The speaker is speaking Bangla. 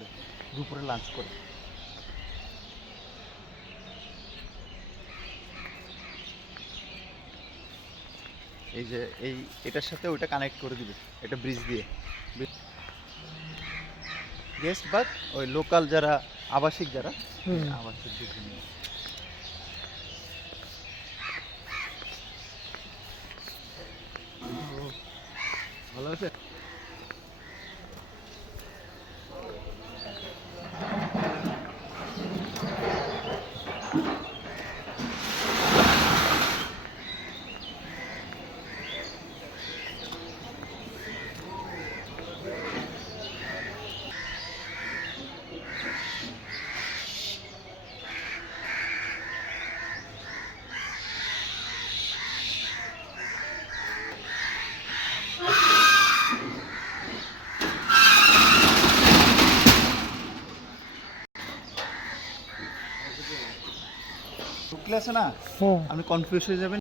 করে, দুপুরে লাঞ্চ করে। এই যে এটার সাথে ওইটা কানেক্ট করে দিবে, এটা ব্রিজ দিয়ে। গেস্ট বাট ওই লোকাল যারা আবাসিক যারা, আবাসিকদের জন্য। ভালো আছে। ঢুকলে আছে না, আপনি কনফিউজ হয়ে যাবেন।